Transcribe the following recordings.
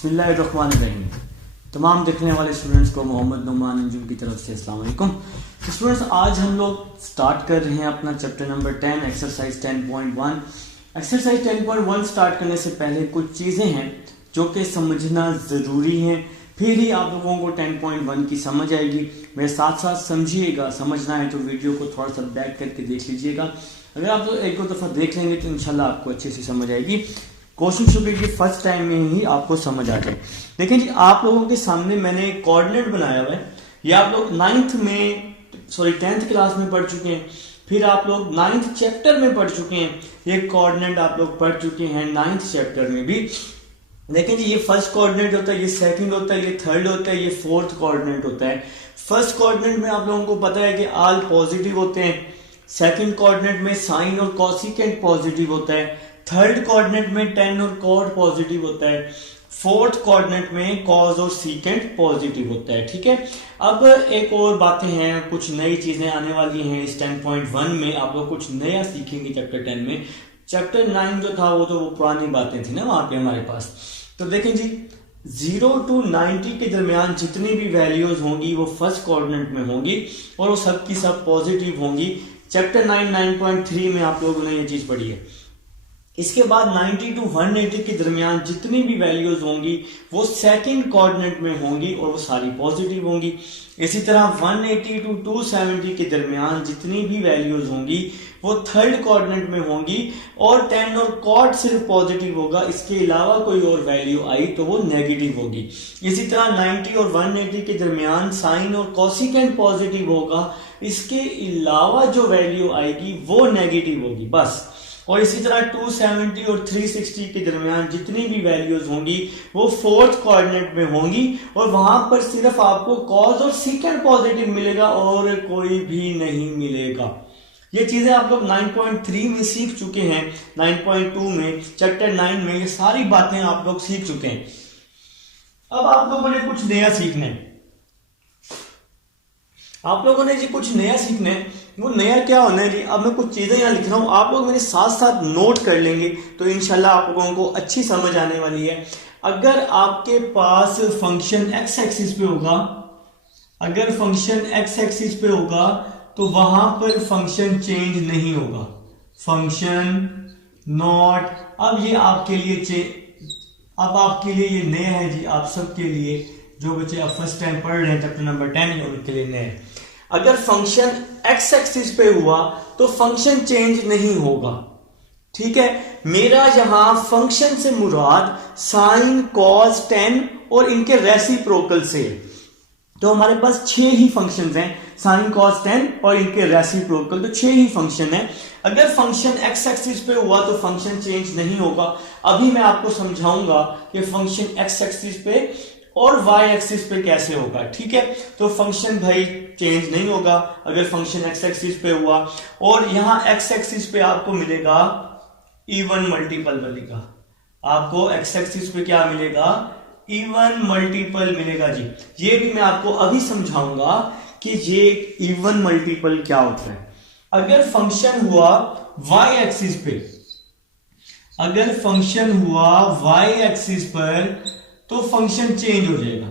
बिस्मिल्लाहिर्रहमानिर्रहीम। तमाम देखने वाले स्टूडेंट्स को मोहम्मद नुमान अंजुम की तरफ से अस्सलाम वालेकुम। तो स्टूडेंट्स, आज हम लोग स्टार्ट कर रहे हैं अपना chapter number 10 exercise 10.1। Exercise 10.1 start करने से पहले कुछ चीज़ें हैं जो कि समझना ज़रूरी हैं, फिर ही आप लोगों को 10.1 की समझ आएगी। मेरे साथ साथ समझिएगा, समझना है तो वीडियो को थोड़ा सा बैक करके देख लीजिएगा। अगर आप लोग एक दो दफ़ा देख लेंगे तो इंशाल्लाह आपको अच्छे से समझ आएगी। कोशिश होगी कि फर्स्ट टाइम में ही आपको समझ आ जाए। देखिए जी, आप लोगों के सामने मैंने एक कोऑर्डिनेट बनाया हुआ है। ये आप लोग 10th क्लास में पढ़ चुके हैं, फिर आप लोग 9th चैप्टर में पढ़ चुके हैं। ये कोऑर्डिनेट आप लोग पढ़ चुके हैं 9th चैप्टर में भी। देखें जी, ये फर्स्ट कोऑर्डिनेट होता है, ये सेकंड होता है, ये थर्ड होता है, ये फोर्थ कोऑर्डिनेट होता है। फर्स्ट कोऑर्डिनेट में आप लोगों को पता है कि ऑल पॉजिटिव होते हैं। सेकंड कोऑर्डिनेट में साइन और कोसिकेंट पॉजिटिव होता है। थर्ड कोऑर्डिनेट में टेन और कॉड पॉजिटिव होता है। फोर्थ कोऑर्डिनेट में कॉज और सीकेंट पॉजिटिव होता है। ठीक है, अब एक और बातें हैं, कुछ नई चीजें आने वाली हैं इस 10.1 में। आप लोग कुछ नया सीखेंगे चैप्टर 10 में। चैप्टर 9 जो था वो तो वो पुरानी बातें थी ना वहां पे हमारे पास। तो देखें जी, 0 to 90 के दरमियान जितनी भी वैल्यूज होंगी वो फर्स्ट कोऑर्डिनेट में होंगी और वो सब की सब पॉजिटिव होंगी। चैप्टर 9.3 में आप लोगों ने ये चीज पढ़ी है। इसके बाद 90 to 180 के दरमियान जितनी भी वैल्यूज होंगी वो सेकंड कोऑर्डिनेट में होंगी और वो सारी पॉजिटिव होंगी। इसी तरह 180 to 270 के दरमियान जितनी भी वैल्यूज होंगी वो थर्ड कोऑर्डिनेट में होंगी और 10 और कॉट सिर्फ पॉजिटिव होगा। इसके अलावा कोई और वैल्यू आई तो वो नेगेटिव होगी। इसी तरह 90 और 180 के दरमियान साइन और कोसिकेंट पॉजिटिव होगा, इसके अलावा जो वैल्यू आएगी वो नेगेटिव होगी बस। और इसी तरह 270 और 360 के दरमियान जितनी भी वैल्यूज होंगी वो फोर्थ कोऑर्डिनेट में होंगी और वहां पर सिर्फ आपको कॉज और सीकेंट पॉजिटिव मिलेगा और कोई भी नहीं मिलेगा। ये चीजें आप लोग 9.3 में सीख चुके हैं, 9.2 में, चैप्टर 9 में ये सारी बातें आप लोग सीख चुके हैं। अब आप लोगों ने कुछ नया सीखना है। आप लोगों ने जी कुछ नया सीखना है। वो नया क्या होना है जी, अब मैं कुछ चीजें यहाँ लिख रहा हूं, आप लोग मेरे साथ साथ नोट कर लेंगे तो इंशाल्लाह आप लोगों को अच्छी समझ आने वाली है। अगर आपके पास फंक्शन एक्स एक्सिस पे होगा, अगर फंक्शन एक्स एक्सिस पे होगा तो वहां पर फंक्शन चेंज नहीं होगा, फंक्शन नॉट। अब ये आपके लिए अब आपके लिए ये नया है जी, आप सबके लिए जो बच्चे आप फर्स्ट टाइम पढ़ रहे हैं चैप्टर नंबर 10 उनके लिए नया है। अगर फंक्शन एक्स एक्सिस पे हुआ तो फंक्शन चेंज नहीं होगा। ठीक है, मेरा यहां फंक्शन से मुराद साइन कॉस टेन और इनके रेसिप्रोकल से। तो हमारे पास 6 ही फंक्शंस हैं, साइन कॉस टेन और इनके रेसिप्रोकल, तो 6 ही फंक्शन है। अगर फंक्शन एक्स एक्सिस पे हुआ तो फंक्शन चेंज नहीं होगा। अभी मैं आपको समझाऊंगा कि फंक्शन एक्स एक्सिस पे और y एक्सिस पे कैसे होगा। ठीक है, तो फंक्शन भाई चेंज नहीं होगा अगर फंक्शन x एक्सिस पे हुआ और यहां x एक्सिस पे आपको मिलेगा इवन मल्टीपल मिलेगा। आपको x एक्सिस पे क्या मिलेगा, इवन मल्टीपल मिलेगा जी। ये भी मैं आपको अभी समझाऊंगा कि ये इवन मल्टीपल क्या होता है। अगर फंक्शन हुआ y एक्सिस पे, अगर फंक्शन हुआ y एक्सिस पर तो फंक्शन चेंज हो जाएगा।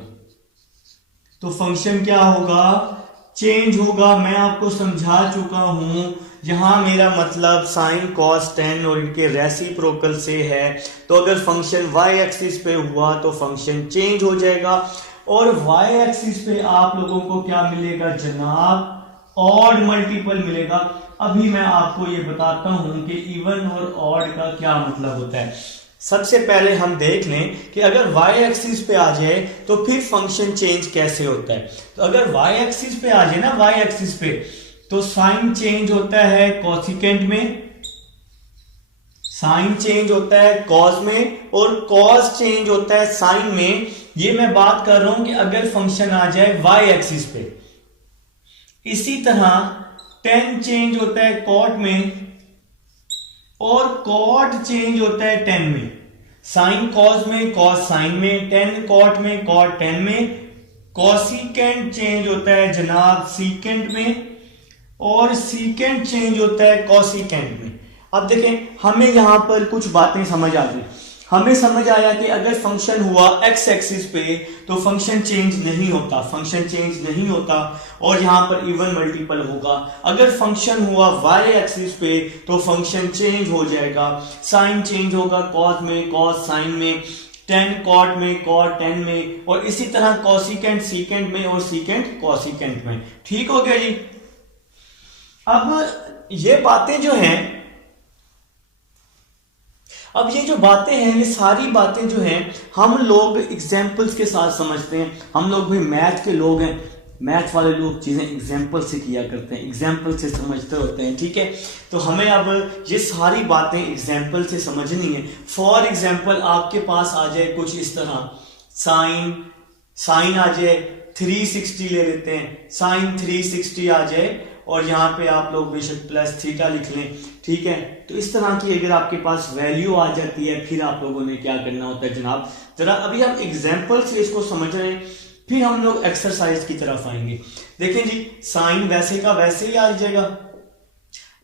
तो फंक्शन क्या होगा, चेंज होगा। मैं आपको समझा चुका हूं, यहां मेरा मतलब साइन कॉस टेन और इनके रेसिप्रोकल से है। तो अगर फंक्शन y एक्सिस पे हुआ तो फंक्शन चेंज हो जाएगा और y एक्सिस पे आप लोगों को क्या मिलेगा जनाब, ऑड मल्टीपल मिलेगा। अभी मैं आपको ये बताता हूं कि इवन और ऑड का क्या मतलब होता है। सबसे पहले हम देख लें कि अगर y एक्सिस पे आ जाए तो फिर फंक्शन चेंज कैसे होता है। तो अगर y एक्सिस पे आ जाए ना, y एक्सिस पे, तो साइन चेंज होता है कोसिकेंट में, साइन चेंज होता है कॉस में और कॉस चेंज होता है साइन में। ये मैं बात कर रहा हूं कि अगर फंक्शन आ जाए y एक्सिस पे। इसी तरह टेन चेंज होता है कॉट में और कॉट चेंज होता है टेन में। साइन कॉस में, कॉस साइन में, टेन कॉट में, कॉट टेन में। कोसिकेंट चेंज होता है जनाब सीकेंट में और सीकेंट चेंज होता है कोसिकेंट में। अब देखें, हमें यहां पर कुछ बातें समझ आ गई। हमें समझ आया कि अगर फंक्शन हुआ एक्स एक्सिस पे तो फंक्शन चेंज नहीं होता, फंक्शन चेंज नहीं होता और यहां पर इवन मल्टीपल होगा। अगर फंक्शन हुआ वाई एक्सिस पे तो फंक्शन चेंज हो जाएगा, साइन चेंज होगा, कॉस में कॉस साइन में, टेन कॉट में कॉट टेन में, और इसी तरह कॉसिकेंट सीकेंट में और सीकेंट कॉसिकेंट में। ठीक हो गया जी। अब ये बातें जो हैं, अब ये जो बातें हैं, ये सारी बातें जो हैं हम लोग एग्जाम्पल्स के साथ समझते हैं। हम लोग भी मैथ के लोग हैं, मैथ वाले लोग चीजें एग्जाम्पल से किया करते हैं, एग्जाम्पल से समझते होते हैं। ठीक है, तो हमें अब ये सारी बातें एग्जाम्पल से समझनी है। फॉर एग्जाम्पल आपके पास आ जाए कुछ इस तरह, साइन आ जाए 360 ले लेते हैं, साइन 360 आ जाए और यहाँ पे आप लोग बेशक प्लस थीटा लिख लें। ठीक है, तो इस तरह की अगर आपके पास वैल्यू आ जाती है फिर आप लोगों ने क्या करना होता है जनाब, जरा अभी हम एग्जाम्पल से इसको समझ रहे हैं, फिर हम लोग एक्सरसाइज की तरफ आएंगे। देखें जी, साइन वैसे का वैसे ही आ जाएगा।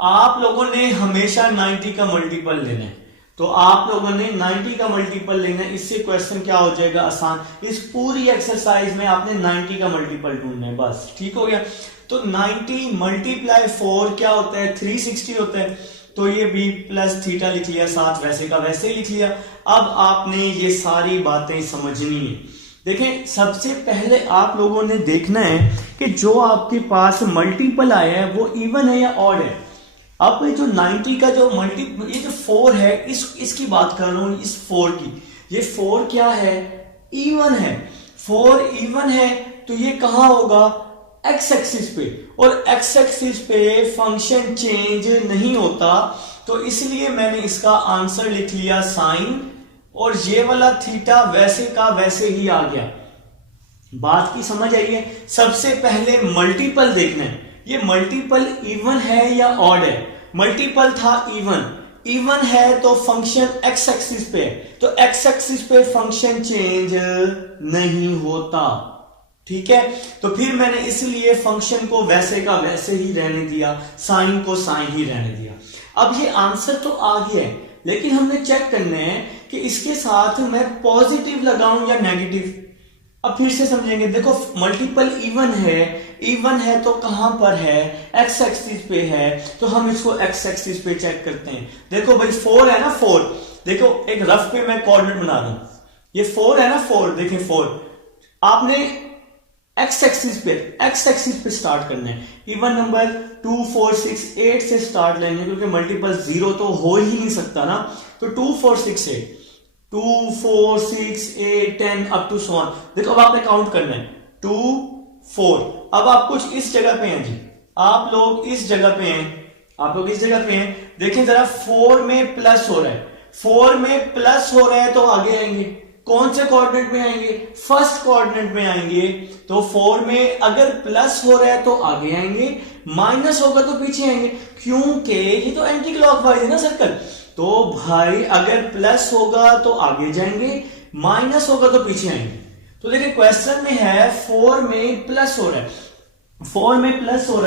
आप लोगों ने हमेशा 90 का मल्टीपल लेना है, तो आप लोगों ने 90 का मल्टीपल लेना है। इससे क्वेश्चन क्या हो जाएगा आसान, इस पूरी एक्सरसाइज में आपने 90 का मल्टीपल ढूंढना है बस। ठीक हो गया, तो 90 मल्टीप्लाई 4 क्या होता है, 360 होता है, तो ये भी प्लस थीटा लिख लिया, साथ वैसे का वैसे ही लिख लिया। अब आपने ये सारी बातें समझनी है। देखें, सबसे पहले आप लोगों ने देखना है कि जो आपके पास मल्टीपल आया है वो इवन है या ऑड है। अब जो 90 का जो मल्टीपल, ये जो 4 है, इसकी बात कर रहा हूं, इस 4 की, ये 4 क्या है, इवन है। 4 इवन है तो ये कहां होगा, एक्स एक्सिस पे, और एक्स एक्सिस पे फंक्शन चेंज नहीं होता, तो इसलिए मैंने इसका आंसर लिख लिया साइन, और ये वाला थीटा वैसे का वैसे ही आ गया। बात की समझ आई है। सबसे पहले मल्टीपल देखना है, ये मल्टीपल इवन है या ऑड है। मल्टीपल था इवन, इवन है तो फंक्शन एक्स एक्सिस पे है, तो एक्स एक्सिस पे फंक्शन चेंज नहीं होता। ठीक है, तो फिर मैंने इसलिए फंक्शन को वैसे का वैसे ही रहने दिया, साइन को साइन ही रहने दिया। अब ये आंसर तो आ गया है, लेकिन हमने चेक करना है कि इसके साथ मैं पॉजिटिव लगाऊं या नेगेटिव। अब फिर से समझेंगे, देखो मल्टीपल इवन है तो कहां पर है, एक्स एक्सिस पे है, तो हम इसको एक्स एक्सिस पे चेक करते हैं। देखो भाई 4 है ना, 4, देखो एक रफ पे मैं कोऑर्डिनेट बना रहा हूं, ये 4 है ना, 4 देखें 4, आपने एक्स एक्सिस पे स्टार्ट करना है। इवन नंबर 2 4 6 8 से स्टार्ट लेंगे, क्योंकि मल्टीपल 0 तो हो ही नहीं सकता ना, तो 2 4 6 8 2 4 6 8 10 अप टू 1। देखो अब आपने काउंट करना है 2 4। अब आप कुछ इस जगह पे हैं जी, आप लोग इस जगह पे हैं, देखें जरा 4 में प्लस हो रहा है, 4 में प्लस हो रहा है तो आगे आएंगे, कौन से कोऑर्डिनेट में आएंगे, फर्स्ट कोऑर्डिनेट में आएंगे। तो 4 में अगर प्लस हो रहा है तो आगे आएंगे, माइनस होगा तो पीछे आएंगे, क्योंकि ये तो एंटी क्लॉकवाइज है ना सर्कल। तो भाई अगर प्लस होगा तो आगे जाएंगे, माइनस होगा तो पीछे आएंगे। तो देखिए क्वेश्चन में है 4 में प्लस हो रहा है, 4 में प्लस हो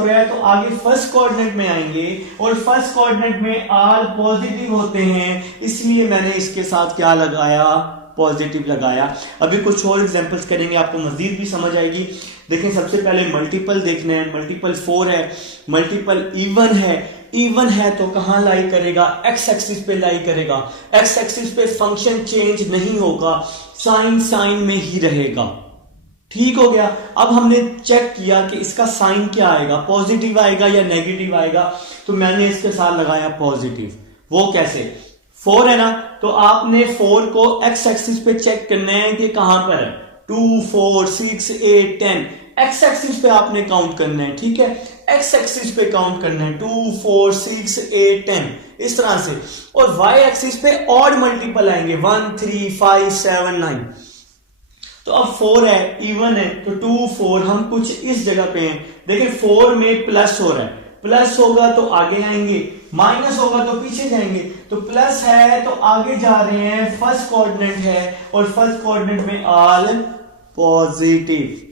रहा है तो आगे फर्स्ट कोऑर्डिनेट में आएंगे, और फर्स्ट कोऑर्डिनेट में आर पॉजिटिव होते हैं, इसलिए मैंने इसके साथ क्या लगाया, पॉजिटिव लगाया। अभी कुछ और एग्जांपल्स करेंगे, आपको मजीद भी समझ आएगी। देखें सबसे पहले मल्टीपल देखना है, मल्टीपल 4 है, मल्टीपल इवन है तो कहां लाई करेगा, एक्स एक्सिस पे लाई करेगा, एक्स एक्सिस पे फंक्शन चेंज नहीं होगा, साइन में ही रहेगा। ठीक हो गया। अब हमने चेक किया कि इसका साइन क्या आएगा, पॉजिटिव आएगा या नेगेटिव आएगा, तो मैंने इसके साथ लगाया पॉजिटिव। वो कैसे, 4 है ना, तो आपने 4 को एक्स एक्सिस पे चेक करना है कि कहां पर है, 2 4 6 8 10, एक्स एक्सिस पे आपने काउंट करना है। ठीक है, एक्स एक्सिस पे काउंट करना है 2 4 6 8 10 इस तरह से, और वाई एक्सिस पे ऑड मल्टीपल आएंगे 1 3 5 7 9। तो अब 4 है, इवन है, तो 2 4 हम कुछ इस जगह पे हैं। देखिए 4 में प्लस हो रहा है, प्लस होगा तो आगे आएंगे, माइनस होगा तो पीछे जाएंगे। तो प्लस है तो आगे जा रहे हैं, फर्स्ट कोऑर्डिनेट है और फर्स्ट कोऑर्डिनेट में ऑल पॉजिटिव।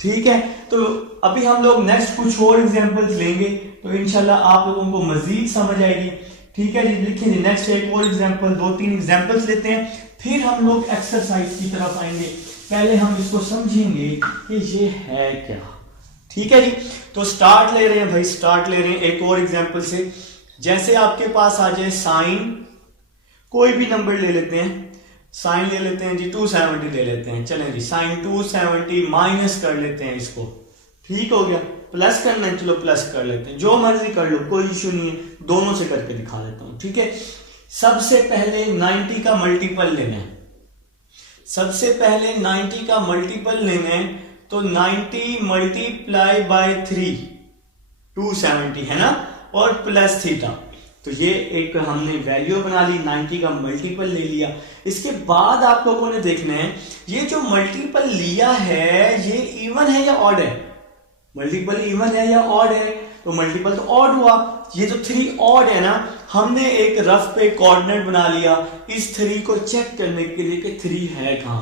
ठीक है, तो अभी हम लोग नेक्स्ट कुछ और एग्जांपल्स लेंगे, तो इंशाल्लाह आप लोगों को मजीद समझ आएगी। ठीक है जी, लिखिए जी। नेक्स्ट एक और एग्जांपल, 2-3 एग्जांपल्स लेते हैं, फिर हम लोग एक्सरसाइज की तरफ आएंगे। पहले हम इसको समझेंगे कि ये है क्या। ठीक है जी, तो स्टार्ट ले रहे हैं भाई, स्टार्ट ले रहे हैं एक और एग्जांपल से। जैसे आपके पास आ जाए साइन, कोई भी नंबर ले लेते हैं, साइन ले लेते हैं जी 270 ले लेते हैं। चलें जी, साइन 270 माइनस कर लेते हैं इसको, ठीक हो गया। प्लस करना है, चलो प्लस कर लेते हैं, जो मर्जी कर लो, कोई इशू नहीं है, दोनों से करके दिखा देता हूं। ठीक है, सबसे पहले 90 का मल्टीपल लेना है, सबसे पहले 90 का मल्टीपल लेना है, तो 90 मल्टीप्लाई बाय 3 270 है ना, और प्लस थीटा। तो ये एक हमने वैल्यू बना ली, 90 का मल्टीपल ले लिया। इसके बाद आप लोगों ने देखना है ये जो मल्टीपल लिया है ये इवन है या ऑड है। मल्टीपल इवन है या ऑड है, तो मल्टीपल तो ऑड हुआ। ये जो 3 ऑड है ना, हमने एक रफ पे कोऑर्डिनेट बना लिया इस 3 को चेक करने के लिए कि 3 है कहां।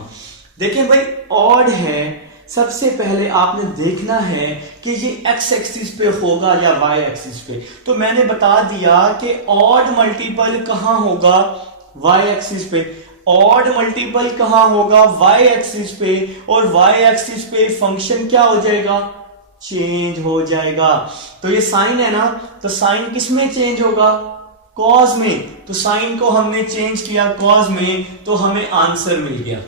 देखें भाई, ऑड है, सबसे पहले आपने देखना है कि ये एक्स एक्सिस पे होगा या वाई एक्सिस पे। तो मैंने बता दिया कि ऑड मल्टीपल कहां होगा, वाई एक्सिस पे। ऑड मल्टीपल कहां होगा, वाई एक्सिस पे। और वाई एक्सिस पे फंक्शन क्या हो जाएगा, चेंज हो जाएगा। तो ये साइन है ना, तो साइन किस में चेंज होगा, कॉस में। तो साइन को हमने चेंज किया कॉस में, तो हमें आंसर मिल गया।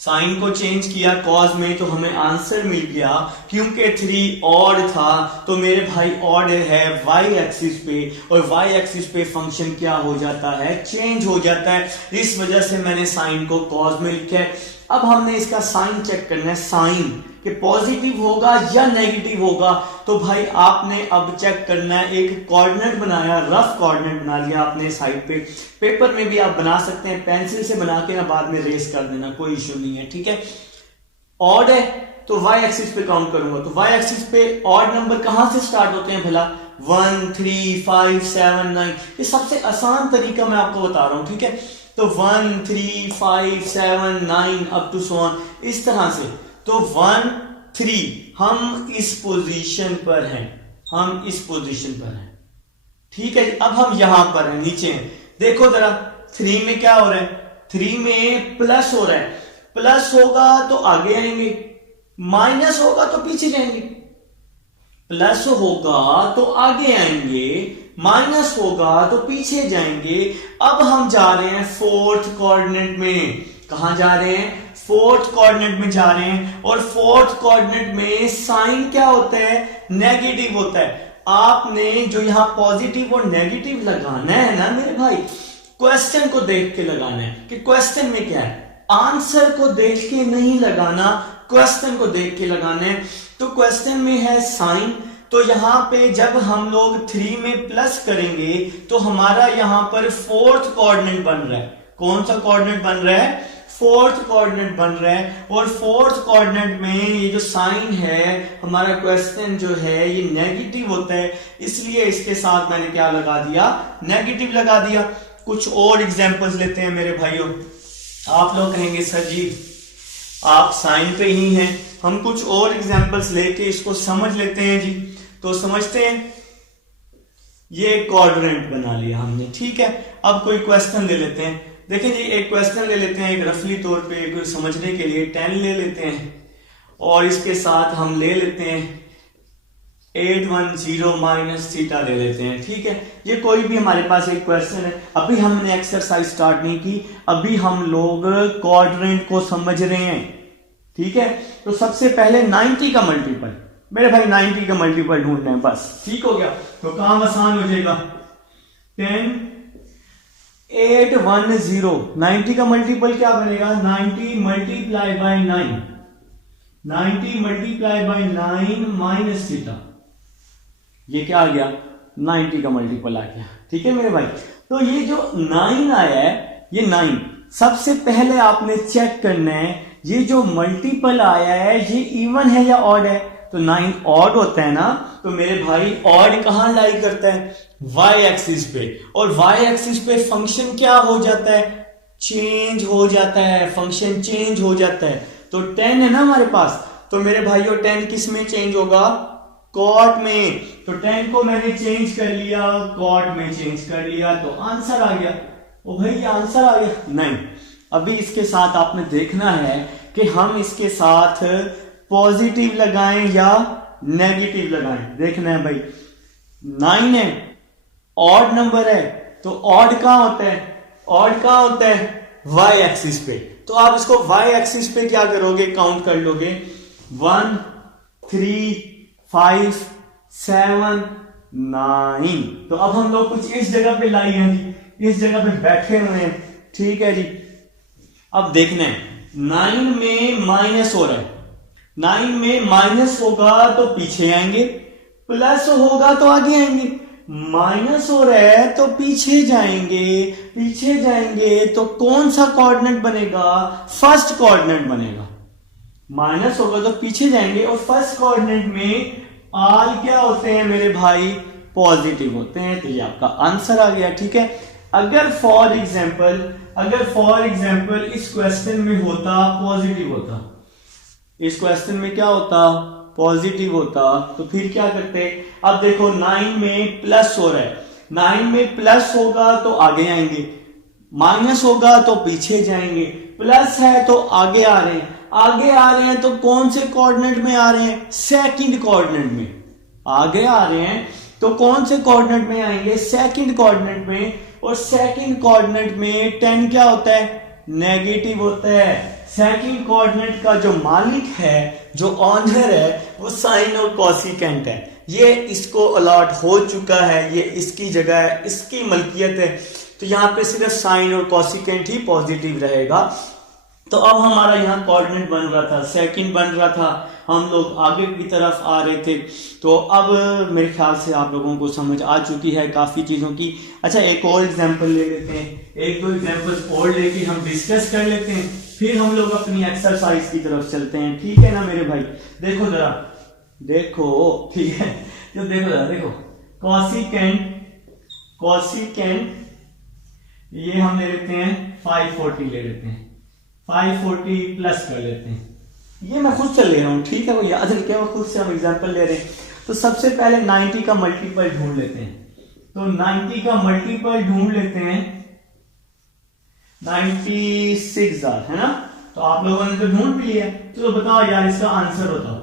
साइन को चेंज किया कॉस में, तो हमें आंसर मिल गया। क्योंकि 3 ऑड था, तो मेरे भाई ऑड है वाई एक्सिस पे, और वाई एक्सिस पे फंक्शन क्या हो जाता है, चेंज हो जाता है। इस वजह से मैंने साइन को कॉस में लिखा है। अब हमने इसका साइन चेक करना है, साइन कि पॉजिटिव होगा या नेगेटिव होगा। तो भाई आपने अब चेक करना है, एक कोऑर्डिनेट बनाया, रफ कोऑर्डिनेट बना लिया आपने साइड पे। पेपर में भी आप बना सकते हैं, पेंसिल से बना के ना बाद में रेस कर देना, कोई इश्यू नहीं है। ठीक है, ऑड है तो वाई एक्सिस पे काउंट करूंगा, तो वाई एक्सिस पे ऑड नंबर कहां से स्टार्ट होते हैं भला, 1 3 5 7 9। ये सबसे आसान तरीका मैं आपको बता रहा हूं। ठीक है, तो 1 3 5 7 9 अप टू सो ऑन, इस तरह से। तो 1 3 हम इस पोजीशन पर हैं, हम इस पोजीशन पर हैं। ठीक है, अब हम यहां पर हैं, नीचे हैं। देखो जरा 3 में क्या हो रहा है, 3 में प्लस हो रहा है। प्लस होगा तो आगे आएंगे, माइनस होगा तो पीछे जाएंगे। प्लस होगा तो आगे आएंगे, माइनस होगा तो पीछे जाएंगे। अब हम जा रहे हैं फोर्थ कोऑर्डिनेट में। कहां जा रहे हैं, फोर्थ कोऑर्डिनेट में जा रहे हैं। और फोर्थ कोऑर्डिनेट में साइन क्या होता है, नेगेटिव होता है। आपने जो यहां पॉजिटिव और नेगेटिव लगाना है ना मेरे भाई, क्वेश्चन को देख के लगाना है कि क्वेश्चन में क्या है। आंसर को देख के नहीं लगाना, क्वेश्चन को देख के लगाना है। तो क्वेश्चन में है साइन, तो यहां पे जब हम लोग 3 में प्लस करेंगे तो हमारा यहां पर फोर्थ कोऑर्डिनेट बन रहा है। कौन सा कोऑर्डिनेट बन रहा है, फोर्थ कोऑर्डिनेट बन रहा है। और फोर्थ कोऑर्डिनेट में ये जो साइन है, हमारा क्वेश्चन जो है ये नेगेटिव होता है, इसलिए इसके साथ मैंने क्या लगा दिया, नेगेटिव लगा दिया। कुछ और एग्जांपल्स लेते हैं मेरे भाइयों। आप लोग कहेंगे सर जी आप साइन पे ही हैं, हम कुछ और एग्जांपल्स लेके इसको समझ लेते हैं जी। तो समझते हैं, ये क्वाड्रेंट बना लिया हमने। ठीक है, अब कोई क्वेश्चन ले लेते हैं। देखिए जी, एक क्वेश्चन ले लेते हैं, एक रफली तौर पे एक समझने के लिए 10 ले लेते हैं, और इसके साथ हम ले लेते हैं 810 माइनस थीटा ले लेते हैं। ठीक है, ये कोई भी हमारे पास एक क्वेश्चन है। अभी हमने एक्सरसाइज स्टार्ट नहीं की, अभी हम लोग क्वाड्रेंट को समझ रहे हैं। ठीक है, तो सबसे पहले 90 का मल्टीपल, मेरे भाई 90 का मल्टीपल ढूंढना है बस। ठीक हो गया, तो काम आसान हो जाएगा। 10 810, 90 का मल्टीपल क्या बनेगा, 90 multiply by 9, 90 multiply by 9 minus theta. ये क्या आ गया, 90 का मल्टीपल आ गया। ठीक है मेरे भाई, तो ये जो 9 आया है, ये 9 सबसे पहले आपने चेक करना है, ये जो मल्टीपल आया है ये इवन है या ऑड है। तो 9 ऑड होता है ना, तो मेरे भाई ऑड कहां लाई करता है, वाई एक्सिस पे। और वाई एक्सिस पे फंक्शन क्या हो जाता है, चेंज हो जाता है, फंक्शन चेंज हो जाता है। तो 10 है ना हमारे पास, तो मेरे भाइयों 10 किस में चेंज होगा, कॉट में, तो tan को मैंने चेंज कर लिया, कॉट में चेंज कर लिया, तो आंसर आ गया। ओ भाई ये आंसर आ गया? नहीं, अभी इसके साथ आपने देखना है कि हम इसके साथ पॉजिटिव लगाएं या नेगेटिव लगाएं। देखना है भाई, 9 है, ऑड नंबर है, तो ऑड कहां होता है? ऑड कहां होता है? y एक्सिस पे। तो आप इसको y एक्सिस पे क्या करोगे? काउंट कर लोगे, 1 3 5 7 9। तो अब हम लोग कुछ इस जगह पे लाई हैं जी, इस जगह पे बैठे हुए हैं, ठीक है जी। अब देखना है, 9 में माइनस हो रहा है, 9 में माइनस होगा तो पीछे आएंगे, प्लस होगा तो आगे आएंगे, माइनस हो रहा है तो पीछे जाएंगे, पीछे जाएंगे तो कौन सा कोऑर्डिनेट बनेगा? फर्स्ट कोऑर्डिनेट बनेगा। माइनस होगा तो पीछे जाएंगे, और फर्स्ट कोऑर्डिनेट में आल क्या होते हैं मेरे भाई? पॉजिटिव होते हैं। तो ये आपका आंसर आ गया, ठीक है। अगर फॉर एग्जाम्पल इस क्वेश्चन में होता पॉजिटिव होता, इस क्वेश्चन में क्या होता? पॉजिटिव होता, तो फिर क्या करते? अब देखो 9 में प्लस हो रहा है, 9 में प्लस होगा तो आगे आएंगे, माइनस होगा तो पीछे जाएंगे, प्लस है तो आगे आ रहे हैं, आगे आ रहे हैं तो कौन से कोऑर्डिनेट में आ रहे हैं? सेकंड कोऑर्डिनेट में। आगे आ रहे हैं तो कौन से कोऑर्डिनेट में आएंगे? सेकंड कोऑर्डिनेट में। और सेकंड कोऑर्डिनेट में 10 क्या होता है? नेगेटिव होता है। सेकंड कोऑर्डिनेट का जो मालिक है, जो ऑनर है, वो साइन और कॉसिकेंट है। ये इसको अलॉट हो चुका है, ये इसकी जगह है, इसकी मलकियत है। तो यहाँ पे सिर्फ साइन और कॉसिकेंट ही पॉजिटिव रहेगा। तो अब हमारा यहाँ कोऑर्डिनेट बन रहा था, सेकंड बन रहा था, हम लोग आगे की तरफ आ रहे थे। तो अब मेरे ख्याल से आप लोगों को समझ आ चुकी है काफी चीजों की। अच्छा, एक और एग्जांपल ले लेते हैं, एक दो एग्जांपल्स और लेके हम डिस्कस कर लेते हैं, फिर हम लोग अपनी एक्सरसाइज की तरफ चलते हैं, ठीक है ना मेरे भाई। देखो जरा, देखो, ठीक है, तो देखो जरा, देखो कॉसिकेंट ये हम ले लेते हैं 540 ले लेते हैं, 540 प्लस कर लेते हैं। ये मैं खुद से ले रहा हूं, ठीक है, वो याद रखिए, वो खुद से हम एग्जांपल ले रहे हैं। तो सबसे पहले 90 का मल्टीपल ढूंढ लेते हैं। तो 90 का मल्टीपल ढूंढ लेते हैं, 96 है ना। तो आप लोगों ने तो ढूंढ भी लिया, तो बताओ यार इसका आंसर बताओ।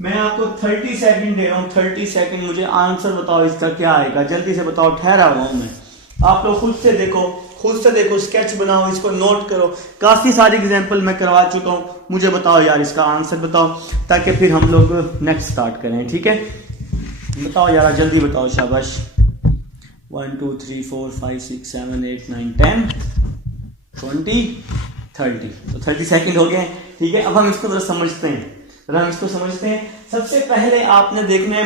मैं आपको 30 सेकंड दे रहा हूं, 30 सेकंड, मुझे आंसर बताओ इसका क्या आएगा, जल्दी से बताओ, ठहरा हुआ हूं मैं। आप लोग खुद से देखो, स्केच बनाओ, इसको नोट करो। काफी सारी एग्जांपल मैं करवा चुका हूं, मुझे बताओ यार इसका आंसर बताओ, ताकि फिर हम लोग नेक्स्ट स्टार्ट करें, ठीक है। बताओ यार, जल्दी बताओ, शाबाश। 1 2 3 4 5 6 7 8 9 10 20 30। तो 30 सेकंड हो गए, ठीक है। अब हम इसको जरा समझते हैं, सबसे पहले आपने देखना है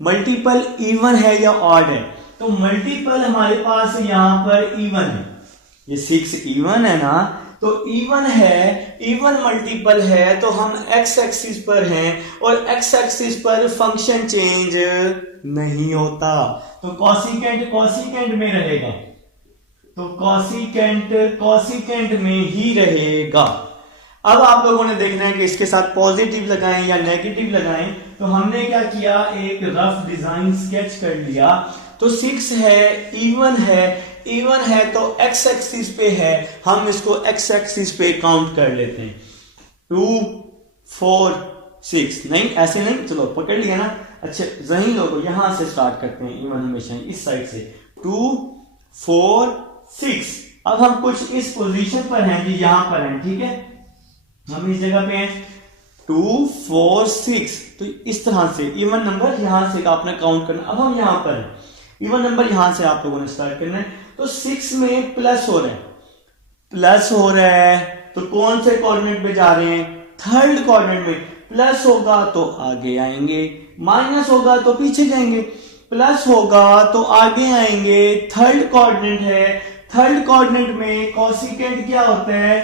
मल्टीपल इवन है या ऑड है। तो मल्टीपल हमारे पास यहाँ पर इवन है, ये 6 इवन है ना, तो इवन है, इवन मल्टीपल है, तो हम एक्स एक्सिस पर हैं, और एक्स एक्सिस पर फंक्शन चेंज नहीं होता, तो कॉसिकेंट में रहेगा, तो कॉसिकेंट में ही रहेगा। अब आप लोगों ने देखना है कि इसके साथ पॉजिटिव लगाएं या नेगेटिव लगाएं। तो हमने क्या किया, एक रफ डिजाइन स्केच कर लिया। तो 6 है, इवन है तो एक्स एक्सिस पे है, हम इसको एक्स एक्सिस पे काउंट कर लेते हैं। 2 4 6, नहीं ऐसे नहीं, चलो पकड़ लिया ना। अच्छा, जही लोगों यहां से स्टार्ट करते हैं, इवन हमेशा इस साइड से। 2 4 6। अब हम कुछ इस पोजीशन पर हैं जी, यहां पर हैं, ठीक है, हम इस जगह पे हैं। 2 4 6, तो इस तरह से इवन नंबर यहां से आपने काउंट करना। अब हम यहां पर हैं, इवन नंबर यहां से आप लोगों ने स्टार्ट करना है। तो 6 में प्लस हो रहा है, तो कौन से कोऑर्डिनेट पे जा रहे हैं? थर्ड कोऑर्डिनेट में। प्लस होगा तो आगे आएंगे, माइनस होगा तो पीछे जाएंगे, प्लस होगा तो आगे आएंगे, थर्ड कोऑर्डिनेट है। थर्ड कोऑर्डिनेट में कॉसिकेंट क्या होता है?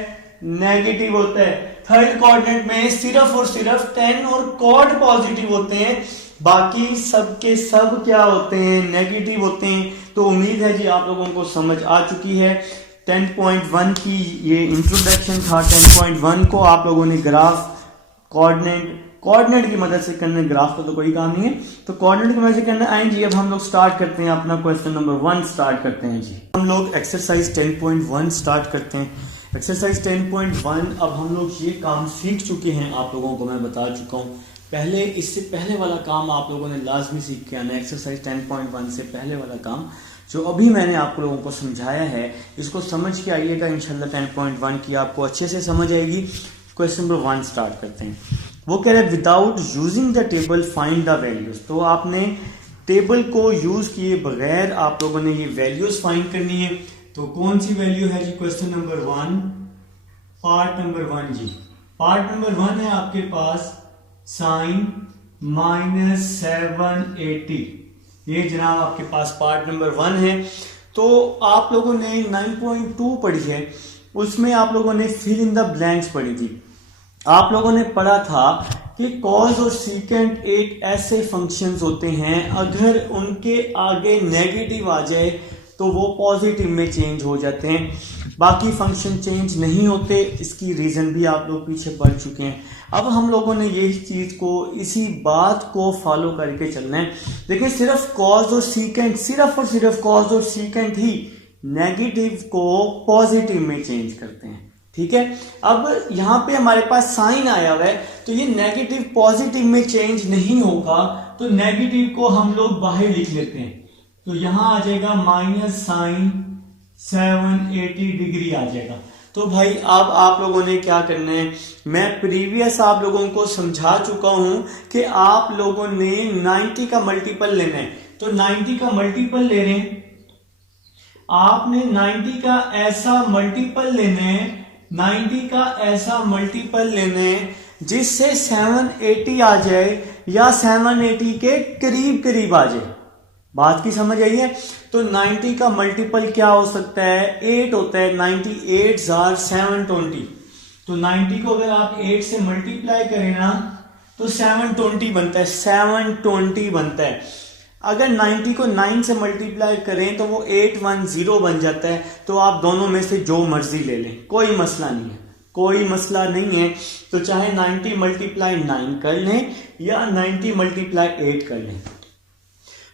नेगेटिव होता है। थर्ड कोऑर्डिनेट में सिर्फ और सिर्फ 10 और कॉर्ड पॉजिटिव होते हैं, बाकी सब के सब क्या होते हैं? नेगेटिव होते हैं। तो उम्मीद है जी आप लोगों को समझ आ चुकी है। 10.1 की ये इंट्रोडक्शन था। 10.1 को आप लोगों ने ग्राफ, कोऑर्डिनेट, कोऑर्डिनेट की मदद से करना है, ग्राफ का तो कोई काम नहीं है, तो कोऑर्डिनेट की मदद से करना है। जी अब हम लोग स्टार्ट करते हैं अपना क्वेश्चन नंबर 1 स्टार्ट करते हैं जी। हम लोग एक्सरसाइज 10.1 स्टार्ट करते हैं। एक्सरसाइज 10.1 अब हम लोग ये काम सीख चुके हैं, आप लोगों को मैं बता चुका हूँ पहले। इससे पहले वाला काम आप लोगों ने लाजमी सीख के आना है। एक्सरसाइज 10.1 से पहले वाला काम जो अभी मैंने आप लोगों को समझाया है, इसको समझ के आइएगा, इंशाल्लाह 10.1 की आपको अच्छे से समझ आएगी। क्वेश्चन नंबर 1 स्टार्ट करते हैं। वो कह रहे हैं without using the table find the values. तो आपने टेबल को यूज किए बगैर आप लोगों ने ये वैल्यूज फाइंड करनी है। तो कौन सी वैल्यू है जी? क्वेश्चन नंबर 1 पार्ट नंबर 1 जी। पार्ट नंबर 1 है आपके पास साइन -780, ये जनाब आपके पास पार्ट नंबर 1 है। तो आप लोगों ने 9.2 पढ़ी है, उसमें आप लोगों ने फिल इन द ब्लैंक्स पढ़ी थी। आप लोगों ने पढ़ा था कि कॉज और सीकेंट एक ऐसे फंक्शंस होते हैं, अगर उनके आगे नेगेटिव आ जाए तो वो पॉजिटिव में चेंज हो जाते हैं, बाकी फंक्शन चेंज नहीं होते। इसकी रीजन भी आप लोग पीछे पढ़ चुके हैं। अब हम लोगों ने ये चीज को, इसी बात को फॉलो करके चलना है। देखिए सिर्फ कॉज और सीकेंट, सिर्फ और सिर्फ कॉज और सीकेंट ही नेगेटिव को पॉजिटिव में चेंज करते हैं, ठीक है। अब यहाँ पे हमारे पास साइन आया हुआ है, तो ये नेगेटिव पॉजिटिव में चेंज नहीं होगा, तो नेगेटिव को हम लोग बाहर लिख लेते हैं। तो यहां आ जाएगा -sin780 डिग्री आ जाएगा। तो भाई अब आप लोगों ने क्या करना है, मैं प्रीवियस आप लोगों को समझा चुका हूं कि आप लोगों ने 90 का मल्टीपल लेना है। तो 90 का मल्टीपल ले रहे हैं, आपने 90 का ऐसा मल्टीपल लेना है, 90 का ऐसा मल्टीपल लेना है जिससे 780 आ जाए या 780 के करीब करीब आ जाए। बात की समझ आई है? तो 90 का मल्टीपल क्या हो सकता है? 8 होता है। 98 are 720। तो 90 को अगर आप 8 से मल्टीप्लाई करें ना तो 720 बनता है, 720 बनता है। अगर 90 को 9 से मल्टीप्लाई करें तो वो 810 बन जाता है। तो आप दोनों में से जो मर्जी ले लें, कोई मसला नहीं है, कोई मसला नहीं है। तो चाहे 90 मल्टीप्लाई 9 कर लें या 90 मल्टीप्लाई 8 कर लें।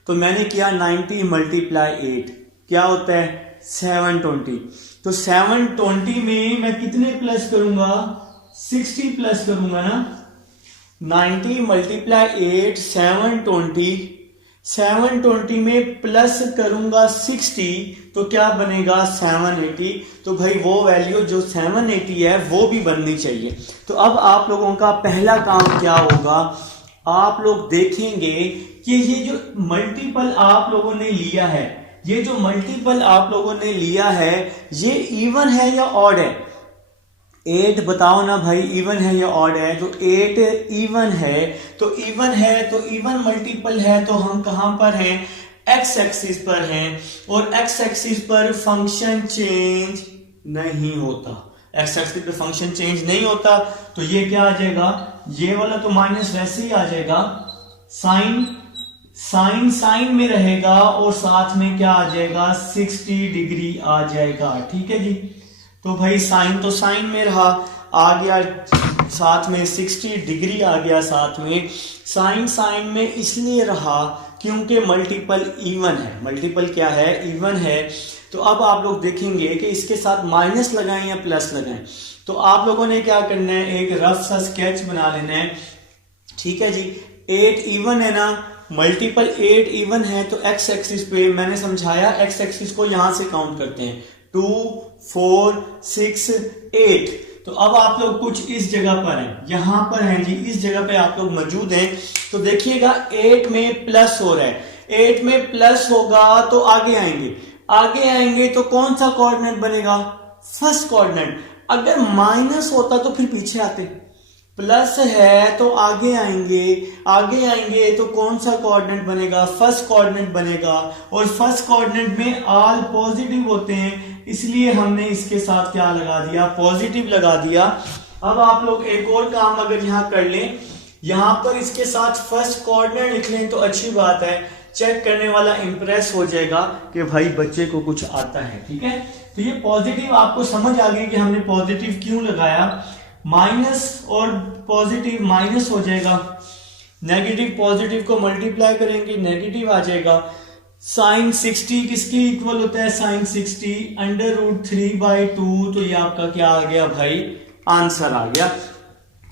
तो मैंने किया 90 मल्टीप्लाई 8, क्या होता है? 720। तो 720 में मैं कितने प्लस करूंगा? 60 प्लस करूंगा ना। 90 मल्टीप्लाई 8 720, 720 में प्लस करूंगा 60, तो क्या बनेगा? 780। तो भाई वो वैल्यू जो 780 है वो भी बननी चाहिए। तो अब आप लोगों का पहला काम क्या होगा, आप लोग देखेंगे कि ये जो मल्टीपल आप लोगों ने लिया है, ये जो मल्टीपल आप लोगों ने लिया है, ये इवन है या ऑड है? 8 बताओ ना भाई, इवन है या ऑड है? तो 8 इवन है। तो इवन है तो इवन मल्टीपल है, तो हम कहां पर हैं? एक्स एक्सिस पर हैं, और एक्स एक्सिस पर फंक्शन चेंज नहीं होता। एक्स एक्सिस पे फंक्शन चेंज नहीं होता, तो ये क्या आ जाएगा? ये वाला तो माइनस वैसे ही आ जाएगा, साइन साइन साइन में रहेगा, और साथ में क्या आ जाएगा? 60 डिग्री आ जाएगा, ठीक है जी। तो भाई साइन तो साइन में रहा, आ गया साथ में 60 डिग्री आ गया साथ में। साइन साइन में इसलिए रहा क्योंकि मल्टीपल इवन है। मल्टीपल क्या है? इवन है। तो अब आप लोग देखेंगे कि इसके साथ माइनस लगाएं या प्लस लगाएं। तो आप लोगों ने क्या करना है, एक रफ सा स्केच बना लेना है, ठीक है जी। 8 इवन है ना, मल्टीपल 8 इवन है, तो एक्स एक्सिस पे मैंने समझाया, एक्स एक्सिस को यहां से काउंट करते हैं 2 4 6 8। तो अब आप लोग कुछ इस जगह पर हैं, यहां पर हैं जी, इस जगह पे आप लोग मौजूद हैं। तो देखिएगा 8 में प्लस हो रहा है, 8 में प्लस होगा तो आगे आएंगे, आगे आएंगे तो कौन सा कोऑर्डिनेट बनेगा? First coordinate. अगर माइनस होता तो फिर पीछे आते, प्लस है तो आगे आएंगे, आगे आएंगे तो कौन सा कोऑर्डिनेट बनेगा? फर्स्ट कोऑर्डिनेट बनेगा, और फर्स्ट कोऑर्डिनेट में ऑल पॉजिटिव होते हैं, इसलिए हमने इसके साथ क्या लगा दिया? पॉजिटिव लगा दिया। अब आप लोग एक और काम अगर यहां कर लें, यहां पर इसके साथ फर्स्ट कोऑर्डिनेट लिख लें तो अच्छी बात है, चेक करने वाला इंप्रेस हो जाएगा कि भाई बच्चे को कुछ आता है, ठीक है। तो ये पॉजिटिव आपको समझ आ गई कि हमने पॉजिटिव क्यों लगाया। माइनस और पॉजिटिव माइनस हो जाएगा, नेगेटिव पॉजिटिव को मल्टीप्लाई करेंगे नेगेटिव आ जाएगा। साइन 60 किसके इक्वल होता है, साइन 60 √3/2। तो ये आपका क्या आ गया भाई, आंसर आ गया।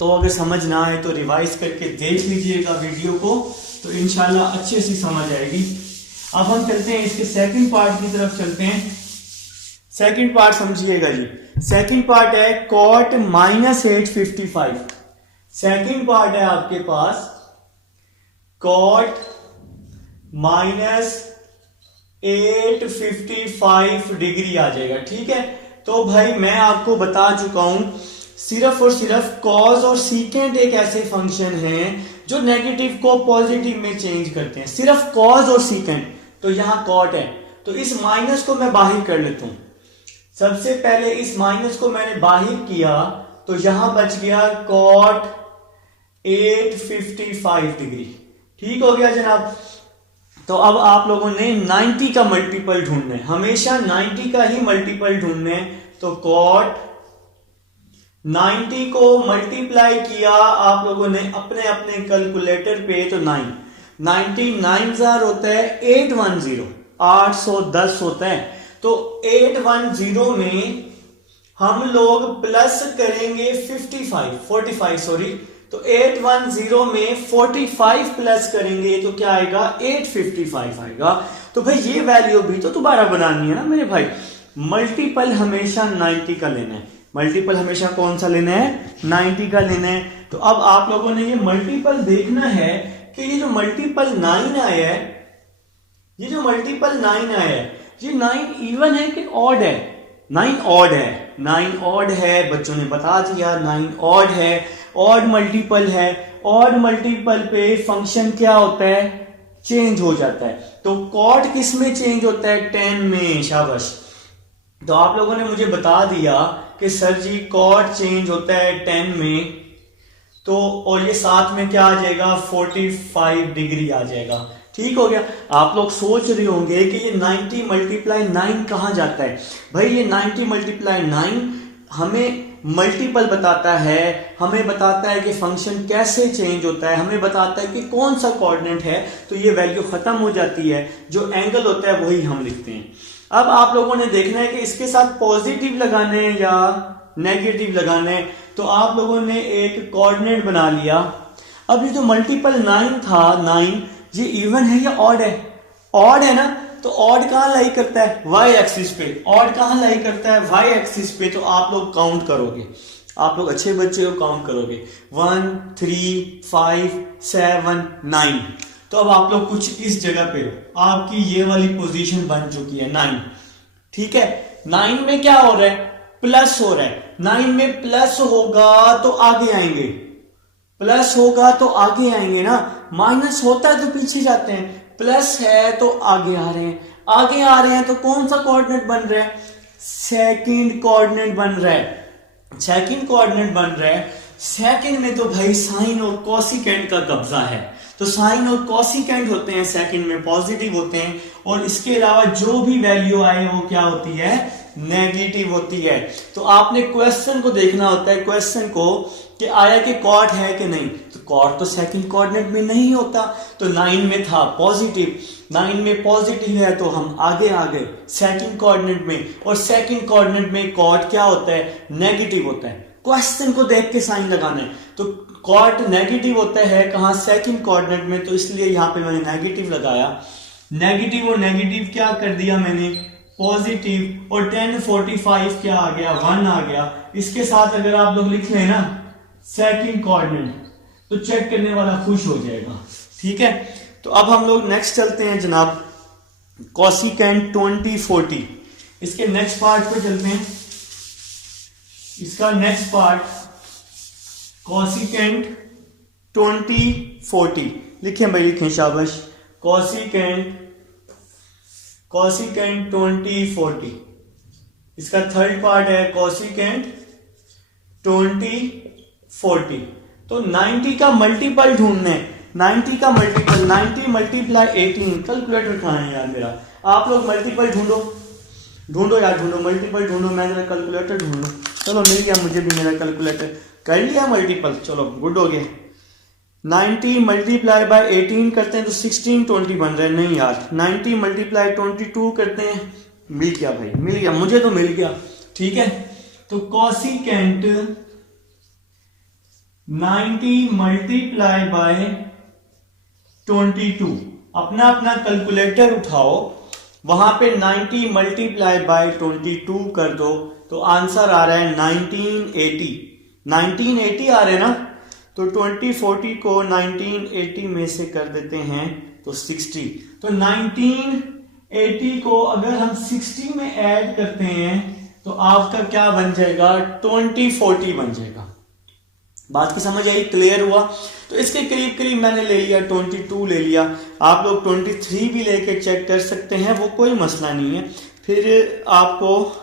तो अगर समझ ना आए तो रिवाइज करके देख लीजिएगा वीडियो को, तो इंशाल्लाह अच्छे से समझ आएगी। अब हम चलते हैं इसके सेकंड पार्ट की तरफ चलते हैं। सेकंड पार्ट समझिएगा जी। सेकंड पार्ट है कॉट -855। सेकंड पार्ट है आपके पास कॉट -855 डिग्री आ जाएगा। ठीक है, तो भाई मैं आपको बता चुका हूं सिर्फ और सिर्फ कॉज और सीकेंट एक ऐसे फंक्शन हैं जो नेगेटिव को पॉजिटिव में चेंज करते हैं, सिर्फ कॉज और सीकेंट। तो यहां कॉट है, तो इस माइनस को मैं बाहर कर लेता हूं। सबसे पहले इस माइनस को मैंने बाहर किया तो यहां बच गया कॉट 855 डिग्री। ठीक हो गया जनाब। तो अब आप लोगों ने 90 का मल्टीपल ढूंढना है, हमेशा 90 का ही मल्टीपल ढूंढना है। तो कॉट 90 को मल्टीप्लाई किया आप लोगों ने अपने अपने कैलकुलेटर पे, तो 99 होता है 810, 810 होता है। तो 810 में हम लोग प्लस करेंगे 45 सॉरी, तो 810 में 45 प्लस करेंगे तो क्या आएगा, 855 आएगा। तो भाई ये वैल्यू भी तो दोबारा बनानी है ना मेरे भाई। मल्टीपल हमेशा 90 का लेना है, मल्टीपल हमेशा कौन सा लेना है, 90 का लेना है। तो अब आप लोगों ने ये मल्टीपल देखना है कि ये जो मल्टीपल 9 आया है, ये जो मल्टीपल 9 आया है, ये 9 इवन है कि ऑड है, 9 ऑड है, 9 ऑड है, बच्चों ने बता दिया 9 ऑड है, ऑड मल्टीपल है। ऑड मल्टीपल पे फंक्शन क्या होता है, चेंज हो जाता है। तो कॉट किस में चेंज होता है, 10 में, शाबाश। तो आप लोगों ने मुझे बता दिया कि सर जी कॉट चेंज होता है 10 में, तो और ये साथ में क्या आ जाएगा, 45 डिग्री आ जाएगा। ठीक हो गया। आप लोग सोच रहे होंगे कि ये 90 मल्टीप्लाई 9 कहां जाता है। भाई ये 90 मल्टीप्लाई 9 हमें मल्टीपल बताता है, हमें बताता है कि फंक्शन कैसे चेंज होता है, हमें बताता है कि कौन सा कोऑर्डिनेट है। तो ये वैल्यू खत्म हो जाती है, जो एंगल होता है वही हम लिखते हैं। अब आप लोगों ने देखना है कि इसके साथ पॉजिटिव लगाने या नेगेटिव लगाने। तो आप लोगों ने एक कोऑर्डिनेट बना लिया। अब ये जो मल्टीपल 9 था, 9 ये इवन है या ऑड है, ऑड है ना। तो ऑड कहां लाई करता है, वाई एक्सिस पे। ऑड कहां लाई करता है, वाई एक्सिस पे। तो आप लोग काउंट करोगे, आप लोग अच्छे बच्चे हो, काउंट करोगे 1 3 5 7 9। तो अब आप लोग कुछ इस जगह पे हो, आपकी ये वाली पोजीशन बन चुकी है 9। ठीक है, 9 में क्या हो रहा है, प्लस हो रहा है। 9 में प्लस होगा तो आगे आएंगे, प्लस होगा तो आगे आएंगे ना। माइनस होता है तो पीछे जाते हैं, प्लस है तो आगे आ रहे हैं, आगे आ रहे हैं तो कौन सा कोऑर्डिनेट बन रहा है, सेकंड कोऑर्डिनेट बन रहा है, सेकंड कोऑर्डिनेट बन रहा है। सेकंड में तो भाई साइन और कोसिकेंट का कब्जा है। तो साइन और कोसिकेंट होते हैं सेकंड में, पॉजिटिव होते हैं। और इसके अलावा जो भी वैल्यू आए वो क्या होती है, नेगेटिव होती है। तो आपने क्वेश्चन को देखना होता है, क्वेश्चन को कि आया कि कॉट है कि नहीं। तो कॉट तो सेकंड कोऑर्डिनेट में नहीं होता। तो 9 में था पॉजिटिव, 9 में पॉजिटिव है तो हम आगे आ गए सेकंड कोऑर्डिनेट में। और सेकंड कोऑर्डिनेट में कॉट क्या होता है, नेगेटिव होता है। क्वेश्चन को देख के साइन लगाना है। तो कॉट नेगेटिव होता है कहां, सेकंड कोऑर्डिनेट में। तो इसलिए यहां पे मैंने नेगेटिव लगाया। नेगेटिव और नेगेटिव क्या कर दिया मैंने, पॉजिटिव। और 10 45 क्या आ गया, 1 आ गया। इसके साथ अगर आप लोग लिख लें ना सेकंड कोऑर्डिनेट, तो चेक करने वाला खुश हो जाएगा। ठीक है, तो अब हम लोग नेक्स्ट चलते हैं जनाब, कोसिकेंट 20 40। इसके नेक्स्ट पार्ट पे चलते हैं। इसका नेक्स्ट पार्ट कोसिकेंट 20 40 लिखें भाई, लिखें, शाबाश। कोसिकेंट 20 40। इसका थर्ड पार्ट है कोसिकेंट 20 40। तो 90 का मल्टीपल ढूंढना है, 90 का मल्टीपल, 90 मल्टीप्लाई 18। कैलकुलेटर कहां है यार मेरा, आप लोग मल्टीपल ढूंढो, ढूंढो यार, ढूंढो, मल्टीपल ढूंढो, मैं जरा कैलकुलेटर ढूंढ लूं। चलो मिल गया मुझे भी मेरा कैलकुलेटर, कर लिया मल्टीपल, चलो गुड हो गया। 90 मल्टीप्लाई बाय 18 करते हैं तो 1620 बन रहा है। नहीं यार, 90 मल्टीप्लाई 22 करते हैं, मिल गया भाई, मिल गया, मुझे तो मिल गया। ठीक है, तो कॉसिकेंट 90 मल्टीप्लाई बाय 22, अपना अपना कैलकुलेटर उठाओ, वहां पे 90 मल्टीप्लाई बाय 22 कर दो तो आंसर आ रहा है 1980। 1980 आ रहे ना, तो 2040 को 1980 में से कर देते हैं तो 60। तो 1980 को अगर हम 60 में ऐड करते हैं तो आपका क्या बन जाएगा, 2040 बन जाएगा। बात की समझ आई, क्लियर हुआ? तो इसके करीब करीब मैंने ले लिया, 22 ले लिया। आप लोग 23 भी लेके चेक कर सकते हैं, वो कोई मसला नहीं है। फिर आपको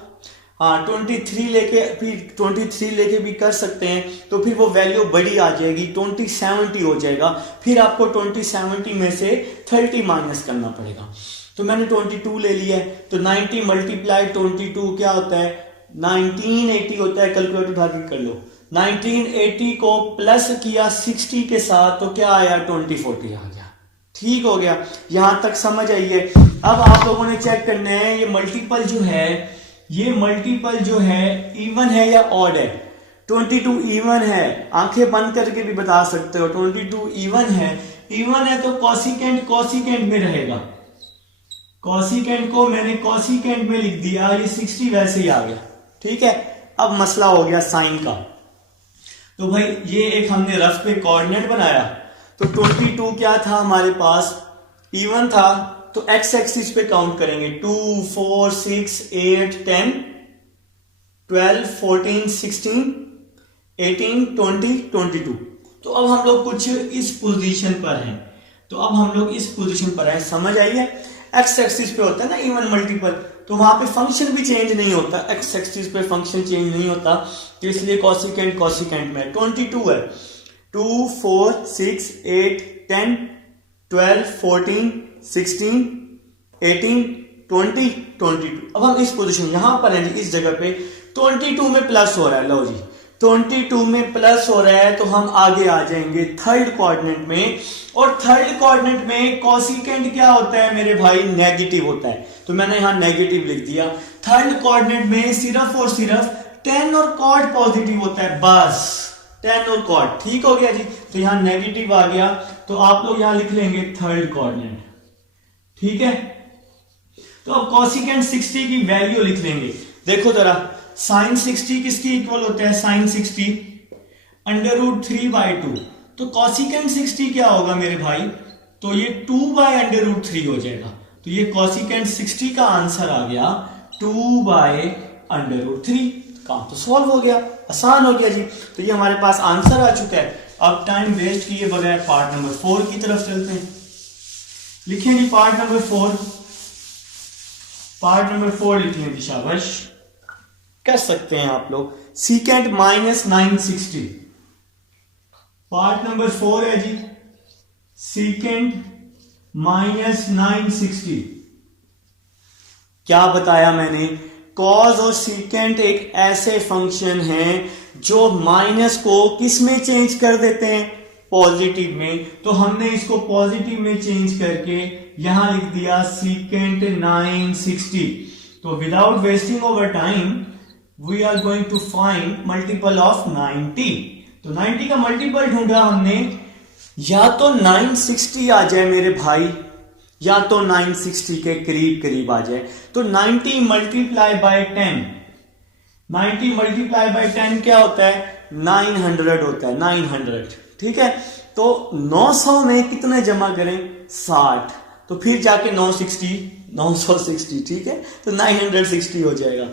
23 लेके, फिर 23 लेके भी कर सकते हैं, तो फिर वो वैल्यू बड़ी आ जाएगी, 2070 हो जाएगा। फिर आपको 2070 में से 30 माइनस करना पड़ेगा। तो मैंने 22 ले लिया है, तो 90 मल्टीप्लाई 22 क्या होता है, 1980 होता है। कैलकुलेटर उठा के कर लो, 1980 को प्लस किया 60 के साथ तो क्या आया, 2040 आ गया। ठीक हो गया, यहां तक समझ आई है। अब आप लोगों ने चेक करना है ये मल्टीपल जो है, ये मल्टीपल जो है इवन है या ऑड है। 22 इवन है, आंखें बंद करके भी बता सकते हो, 22 इवन है। इवन है तो कॉसिकेंट कॉसिकेंट में रहेगा, कॉसिकेंट को मैंने कॉसिकेंट में लिख दिया, ये 60 वैसे ही आ गया। ठीक है, अब मसला हो गया साइन का। तो भाई ये एक हमने रफ पे कोऑर्डिनेट बनाया, तो 22 क्या था हमारे पास, इवन था, तो एक्स एक्सिस पे काउंट करेंगे, 2 4 6 8 10 12 14 16 18 20 22। तो अब हम लोग कुछ इस पोजीशन पर हैं, तो अब हम लोग इस पोजीशन पर हैं, समझ आई है? एक्स एक्सिस पे होता है ना इवन मल्टीपल, तो वहां पे फंक्शन भी चेंज नहीं होता, एक्स एक्सिस पे फंक्शन चेंज नहीं होता, तो इसलिए कॉसिकेंट कॉसिकेंट में 22 है। 2 4 6 8 10 12 14 16 18 20 22। अब हम इस पोजीशन यहां पर हैं, इस जगह पे 22 में प्लस हो रहा है। लो जी, 22 में प्लस हो रहा है, तो हम आगे आ जाएंगे थर्ड कोऑर्डिनेट में, और थर्ड कोऑर्डिनेट में कॉसिकेंट क्या होता है मेरे भाई, नेगेटिव होता है, तो मैंने यहां नेगेटिव लिख दिया। थर्ड कोऑर्डिनेट में सिर्फ और सिर्फ टेन और कॉर्ड पॉजिटिव होता है, बस 10 और कॉर्ड। ठीक हो गया जी, तो यहां नेगेटिव आ गया, तो आप लोग यहां लिख लेंगे थर्ड कोऑर्डिनेट। ठीक है, तो अब कॉसिकेंट 60 की वैल्यू लिख लेंगे। देखो जरा, साइन 60 किसकी इक्वल होता है, साइन 60 √3/2। तो कॉसिकेंट 60 क्या होगा मेरे भाई, तो ये 2/√3 हो जाएगा। तो ये कॉसिकेंट 60 का आंसर आ गया 2/√3। काम तो सॉल्व हो गया, आसान हो गया जी। तो ये हमारे पास आंसर आ चुका है। अब टाइम वेस्ट किए बगैर पार्ट नंबर 4 की तरफ चलते हैं। लिखें जी पार्ट नंबर 4, पार्ट नंबर 4 लिखें जी, शाबाश, कर सकते हैं आप लोग। सीकेंट -960, पार्ट नंबर 4 है जी, सीकेंट -960। क्या बताया मैंने, कॉज और सीकेंट एक ऐसे फंक्शन हैं जो माइनस को किस में चेंज कर देते हैं, पॉजिटिव में। तो हमने इसको पॉजिटिव में चेंज करके यहां लिख दिया सीकेंट 960। तो without wasting over time we are going to find multiple of 90। तो 90 का मल्टीपल ढूंढा हमने, या तो 960 आ जाए मेरे भाई, या तो 960 के करीब करीब आ जाए। तो 90 मल्टीप्लाई बाय 10, 90 मल्टीप्लाई बाय 10 क्या होता है, 900 होता है, 900। ठीक है, तो 900 में कितने जमा करें, 60, तो फिर जाके 960, ठीक है, तो 960 हो जाएगा।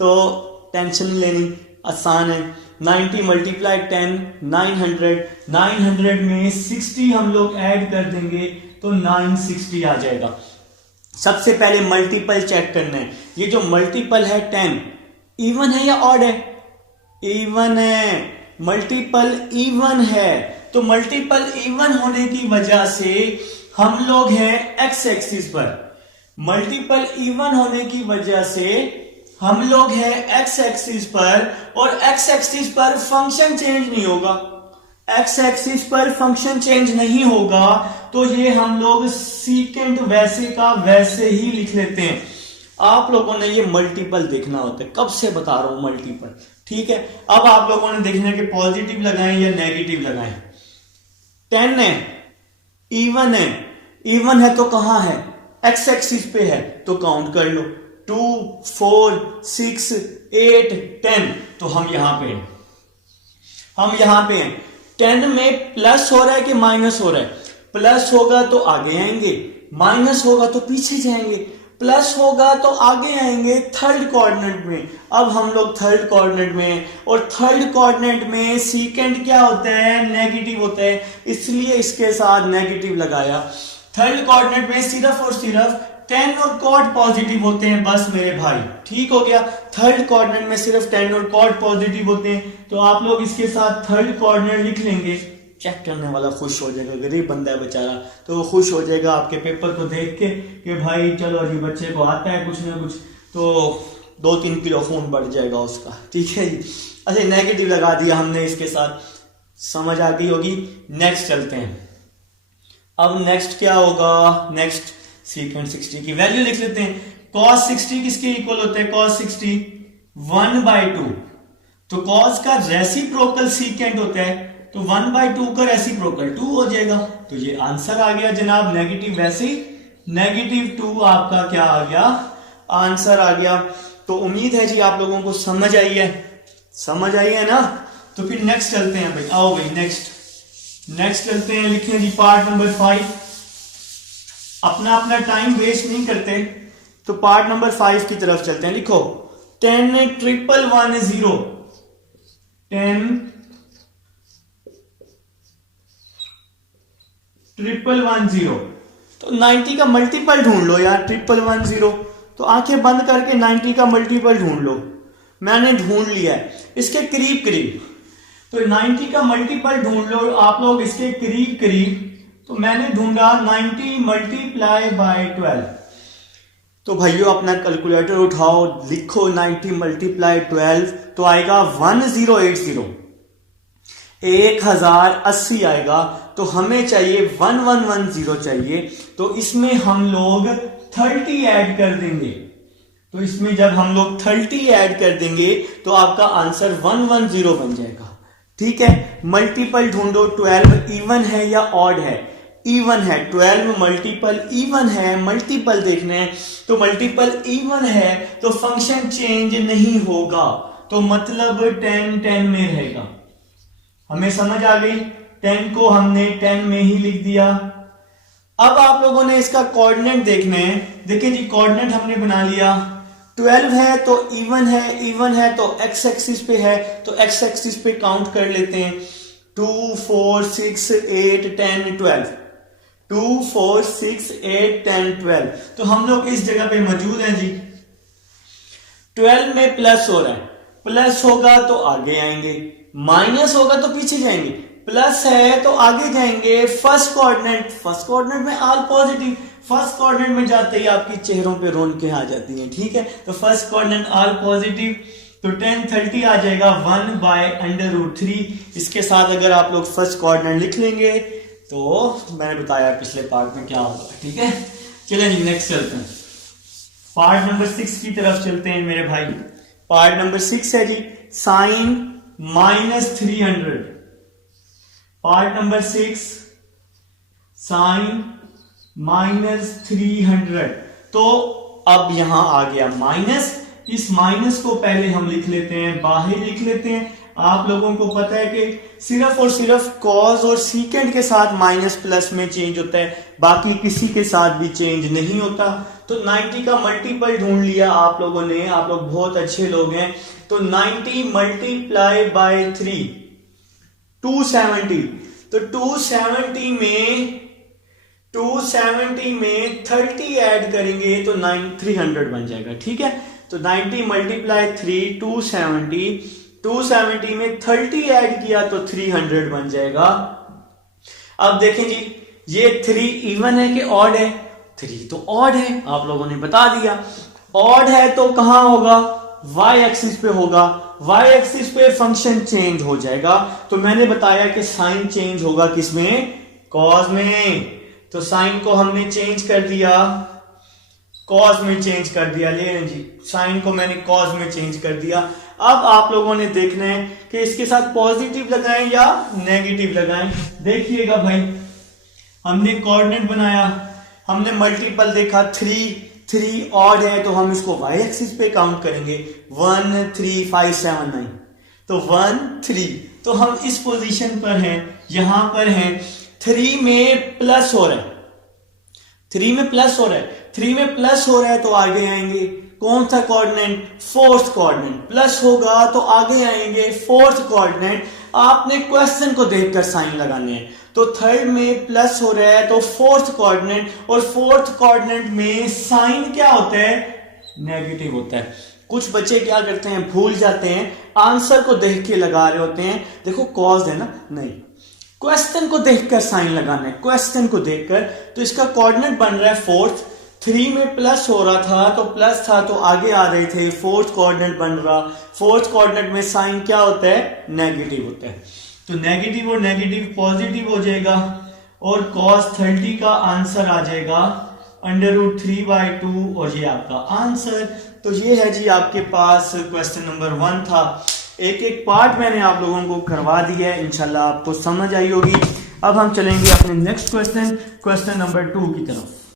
तो टेंशन नहीं लेनी, आसान है। 90 मल्टीप्लाई 10 900, 900 में 60 हम लोग ऐड कर देंगे तो 960 आ जाएगा। सबसे पहले मल्टीपल चेक करना है। ये जो मल्टीपल है 10 इवन है या ऑड है, इवन है, मल्टीपल इवन है। तो मल्टीपल इवन होने की वजह से हम लोग हैं एक्स एक्सिस पर, मल्टीपल इवन होने की वजह से हम लोग हैं एक्स एक्सिस पर, और एक्स एक्सिस पर फंक्शन चेंज नहीं होगा, एक्स एक्सिस पर फंक्शन चेंज नहीं होगा, तो ये हम लोग सीकेंट वैसे का वैसे ही लिख लेते हैं। आप लोगों ने ये मल्टीपल देखना होता है, कब से बता रहा हूं मल्टीपल, ठीक है। अब आप लोगों ने देखना है कि पॉजिटिव लगाएं या नेगेटिव लगाएं। 10 है, इवन है, इवन है तो कहां है, एक्स एक्सिस पे है, तो काउंट कर लो 2 4 6 8 10, तो हम यहां पे हैं, हम यहां पे हैं। 10 में प्लस हो रहा है कि माइनस हो रहा है, प्लस होगा तो आगे आएंगे, माइनस होगा तो पीछे जाएंगे, प्लस होगा तो आगे आएंगे थर्ड कोऑर्डिनेट में। अब हम लोग थर्ड कोऑर्डिनेट में, और थर्ड कोऑर्डिनेट में सीकेंड क्या होता है, नेगेटिव होता है, इसलिए इसके साथ नेगेटिव लगाया। थर्ड कोऑर्डिनेट में सिर्फ और सिर्फ 10 और कॉड पॉजिटिव होते हैं, बस मेरे भाई, ठीक हो गया। थर्ड कोऑर्डिनेट में सिर्फ 10 और कॉड पॉजिटिव होते हैं, तो आप लोग इसके साथ थर्ड कोऑर्डिनेट लिख लेंगे। चेक करने वाला खुश हो जाएगा, गरीब बंदा है बेचारा, तो वो खुश हो जाएगा आपके पेपर को देख के कि भाई चलो जी बच्चे को आता है कुछ ना कुछ, तो 2-3 किलो खून बढ़ जाएगा उसका, ठीक है जी। अच्छा, नेगेटिव लगा दिया हमने इसके साथ, समझ आ गई होगी। नेक्स्ट चलते हैं। अब नेक्स्ट क्या होगा, नेक्स्ट सीकेंट 60 की वैल्यू लिख लेते हैं। cos 60 किसके इक्वल होता है, cos 60 1/2, तो cos का रेसिप्रोकल सीकेंट होता है, तो 1/2 का रेसिप्रोकल 2 हो जाएगा, तो ये आंसर आ गया जनाब। नेगेटिव वैसे ही -2 आपका क्या आ गया, आंसर आ गया। तो उम्मीद है जी आप लोगों को समझ आई है, समझ आई है ना। तो फिर नेक्स्ट चलते हैं भाई, आओ भाई नेक्स्ट चलते हैं। लिखें जी पार्ट नंबर 5। अपना टाइम वेस्ट नहीं करते, तो पार्ट नंबर 5 की तरफ चलते हैं। लिखो 10 11110, 10 11110, तो 90 का मल्टीपल ढूंढ लो यार, 11110, तो आंखें बंद करके 90 का मल्टीपल ढूंढ लो। मैंने ढूंढ लिया है इसके करीब करीब, तो 90 का मल्टीपल ढूंढ लो आप लोग इसके करीब करीब। तो मैंने ढूंढा 90 × 12, तो भाइयों अपना कैलकुलेटर उठाओ, लिखो 90 × 12, तो आएगा 1080, 1080 आएगा। तो हमें चाहिए 1110 चाहिए, तो इसमें हम लोग 30 ऐड कर देंगे, तो इसमें जब हम लोग 30 ऐड कर देंगे तो आपका आंसर 110 बन जाएगा, ठीक है। मल्टीपल ढूंढो, 12 इवन है या ऑड है, इवन है, 12 मल्टीपल इवन है, मल्टीपल देखने हैं, तो मल्टीपल इवन है तो फंक्शन चेंज नहीं होगा, तो मतलब 10 10 में रहेगा। हमें समझ आ गई, 10 को हमने 10 में ही लिख दिया। अब आप लोगों ने इसका कोऑर्डिनेट देखने हैं, देखिए जी कोऑर्डिनेट हमने बना लिया। 12 है तो इवन है, इवन है तो एक्स एक्सिस पे है, तो एक्स एक्सिस पे काउंट कर लेते हैं 2 4 6 8 10 12, 2 4 6 8 10 12, तो हम लोग इस जगह पे मौजूद हैं जी। 12 में प्लस हो रहा है, प्लस होगा तो आगे आएंगे, माइनस होगा तो पीछे जाएंगे, प्लस है तो आगे जाएंगे। फर्स्ट कोऑर्डिनेट में ऑल पॉजिटिव, फर्स्ट कोऑर्डिनेट में जाते ही आपकी चेहरों पे रौनकें आ जाती हैं, ठीक है। तो फर्स्ट कोऑर्डिनेट ऑल पॉजिटिव, तो 10 30 आ जाएगा 1/√3। इसके साथ अगर आप लोग फर्स्ट कोऑर्डिनेट लिख लेंगे तो मैंने बताया पिछले पार्ट में क्या होगा, ठीक है। चलिए जी नेक्स्ट चलते हैं, पार्ट नंबर 6 की तरफ चलते हैं मेरे भाई। पार्ट नंबर 6 है जी साइन -300। पार्ट नंबर 6 साइन -300, तो अब यहां आ गया माइनस, इस माइनस को पहले हम लिख लेते हैं, बाहर लिख लेते हैं। आप लोगों को पता है कि सिर्फ और सिर्फ कॉज और सीकेंड के साथ माइनस प्लस में चेंज होता है, बाकी किसी के साथ भी चेंज नहीं होता। तो 90 का मल्टीपल ढूंढ लिया आप लोगों ने, आप लोग बहुत अच्छे लोग हैं। तो 90 × 3 270, तो 270 में 30 ऐड करेंगे तो 300 बन जाएगा, ठीक है। तो 90 × 3 270, 270 में 30 ऐड किया तो 300 बन जाएगा। अब देखें जी ये 3 इवन है कि ऑड है, 3 तो ऑड है, आप लोगों ने बता दिया। ऑड है तो कहां होगा, y एक्सिस पे होगा, y एक्सिस पे फंक्शन चेंज हो जाएगा। तो मैंने बताया कि साइन चेंज होगा किसमें, कॉस में। तो साइन को हमने चेंज कर दिया, कॉस में चेंज कर दिया। ले जी, साइन को मैंने कॉस में चेंज कर दिया। अब आप लोगों ने देखना है कि इसके साथ पॉजिटिव लगाएं या नेगेटिव लगाएं। देखिएगा भाई, हमने कोऑर्डिनेट बनाया, हमने मल्टीपल देखा, 3 ऑड है तो हम इसको y एक्सिस पे काउंट करेंगे, 1 3 5 7 9। तो 1 3, तो हम इस पोजीशन पर हैं, यहां पर हैं। 3 में प्लस हो रहा है, 3 में प्लस हो रहा है, 3 में प्लस हो रहा है तो आगे आएंगे कौन सा कोऑर्डिनेट, फोर्थ कोऑर्डिनेट। प्लस होगा तो आगे आएंगे फोर्थ कोऑर्डिनेट। आपने क्वेश्चन को देखकर साइन लगाने हैं। तो थर्ड में प्लस हो रहा है तो फोर्थ कोऑर्डिनेट, और फोर्थ कोऑर्डिनेट में साइन क्या होता है, नेगेटिव होता है। कुछ बच्चे क्या करते हैं, भूल जाते हैं, आंसर को देख के लगा रहे होते हैं। देखो कॉज है ना, नहीं, क्वेश्चन को देखकर साइन लगाना है, क्वेश्चन को देखकर। तो इसका कोऑर्डिनेट बन रहा है फोर्थ, 3 में प्लस हो रहा था तो प्लस था तो आगे आ रहे थे, फोर्थ कोऑर्डिनेट बन रहा। फोर्थ कोऑर्डिनेट में साइन क्या होता है, नेगेटिव होता है। तो नेगेटिव और नेगेटिव पॉजिटिव हो जाएगा, और cos 30 का आंसर आ जाएगा √3/2, और ये आपका आंसर। तो ये है जी आपके पास क्वेश्चन नंबर 1 था। एक एक पार्ट मैंने आप लोगों को करवा दिया है, इंशाल्लाह आपको समझ आई होगी। अब हम चलेंगे अपने नेक्स्ट क्वेश्चन नंबर 2 की तरफ।